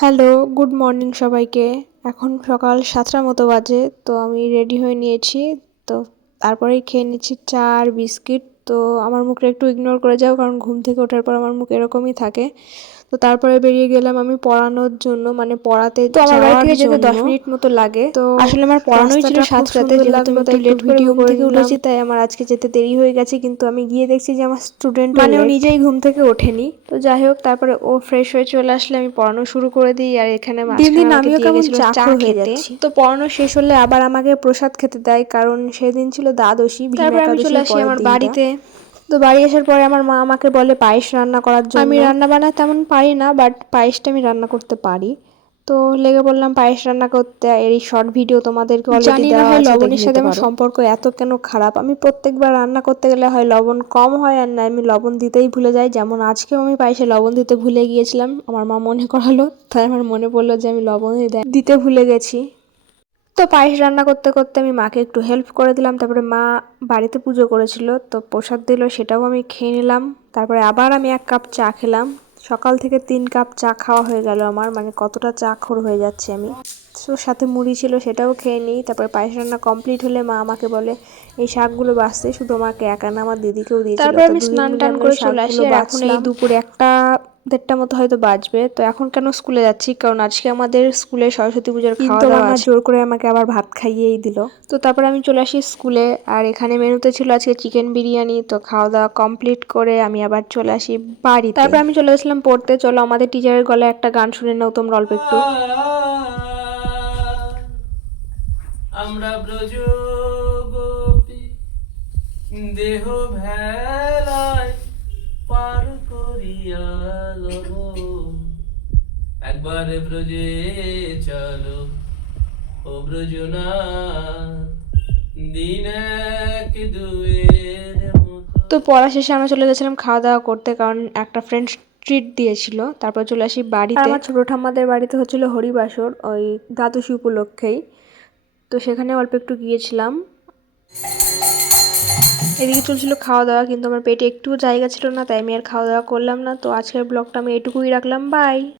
Hello, good morning সবাইকে। এখন সকাল ৭টার মতো বাজে। তো আমি রেডি হয়ে নিয়েছি। তো তারপরেই খেয়ে নিচ্ছি চা আর বিস্কিট। তো আমার মুখটা একটু ইগনোর করে যাও, কারণ ঘুম থেকে ওঠার পর আমার মুখ এরকমই থাকে। তো তারপরে বেরিয়ে গেলাম আমি পড়ানোর জন্য, মানে পড়াতে তো আমার বাড়ি থেকে যেতে 10 মিনিট মতো লাগে। তো আসলে আমার পড়ানোই ছিল 7টাতে, যেহেতু আমি একটু লেট করে ঘুম থেকে উঠেছি, তাই আমার আজকে যেতে দেরি হয়ে গেছে। কিন্তু আমি গিয়ে দেখছি যে আমার স্টুডেন্ট মানে ও নিজেই ঘুম থেকে ওঠেনি। তো যাই হোক, তারপরে ও ফ্রেশ হয়ে চলে আসলে আমি পড়ানো শুরু করে দিই। আর এখানে দিন আমিও কেমন চা হয়ে যাচ্ছি। তো পড়ানো শেষ হলে আবার আমাকে প্রসাদ খেতে দেয়, কারণ সেদিন ছিল দ্বাদশী, ভীম একাদশীর পরের আমার বাড়িতে। তো বাড়ি আসার পরে আমার মা আমাকে বলে পায়েস রান্না করার জন্য। আমি রান্না বান্না তেমন পারি না, বাট পায়েসটা আমি রান্না করতে পারি। তো লেগে বললাম পায়েস রান্না করতে। এর এই শর্ট ভিডিও তোমাদেরকে অলরেডি দেওয়া আছে, লবণের সাথে আমার সম্পর্ক এত কেন খারাপ। আমি প্রত্যেকবার রান্না করতে গেলে হয় লবণ কম হয়, আর না আমি লবণ দিতেই ভুলে যাই। যেমন আজকেও আমি পায়েসে লবণ দিতে ভুলে গিয়েছিলাম, আমার মা মনে করালো, তাই আমার মনে পড়লো যে আমি লবণ দিতে ভুলে গেছি। তো পায়েস রান্না করতে করতে আমি মাকে একটু হেল্প করে দিলাম। তারপরে মা বাড়িতে পুজো করেছিল, তো প্রসাদ দিল, সেটাও আমি খেয়ে নিলাম। তারপরে আবার আমি 1 কাপ চা খেলাম। সকাল থেকে 3 কাপ চা খাওয়া হয়ে গেল আমার, মানে কতটা চা খোর হয়ে যাচ্ছে আমি। তো সাথে মুড়ি ছিল, সেটাও খেয়ে নিই। তারপরে পায়েস রান্না কমপ্লিট হলে মা আমাকে বলে এই শাকগুলো বাছতে। শুধু আমাকে একা না, আমার দিদিকেও দিয়েছিল। তারপরে আমি স্নান টান করে চলে আসি। আর এখন এই দুপুরে 1টা 1:30 মতো হয়তো বাজবে। তো এখন কেন স্কুলে যাচ্ছি, কারণ আজকে আমাদের স্কুলে সরস্বতী পুজোর খাওয়া দাওয়া আছে। জোর করে আমাকে আবার ভাত খাইয়েই দিল। তো তারপরে আমি চলে আসি স্কুলে। আর এখানে মেনুতে ছিল আজকে চিকেন বিরিয়ানি। তো খাওয়া দাওয়া কমপ্লিট করে আমি আবার চলে আসি বাড়িতে। তারপর আমি চলে আসলাম পড়তে। চলো আমাদের টিচারের গলায় একটা গান শুনে নাও তোমরা অল্প একটু। আমরা ব্রজ গোপী দেহ ভেলায় পার করিয়া লব, একবার ব্রজে চলো ও ব্রজনাথ, দিন এক দুয়ের মতো। তো পড়া শেষে আমরা চলে গেছিলাম খাওয়া দাওয়া করতে, কারণ একটা ফ্রেন্ড ট্রিট দিয়েছিল। তারপর চলে আসি বাড়িতে। আমার ছোট ঠাম্মাদের বাড়িতে হচ্ছিল হরিবাসর, ওই দ্বাদশী উপলক্ষেই। তো সেখানে অল্প একটু গিয়েছিলাম। এদিকে চলছিল খাওয়া দাওয়া, কিন্তু আমার পেটে একটুও জায়গা ছিল না, তাই আমি আর খাওয়া দাওয়া করলাম না। তো আজকের ব্লগটা আমি এটুকুই রাখলাম, বাই।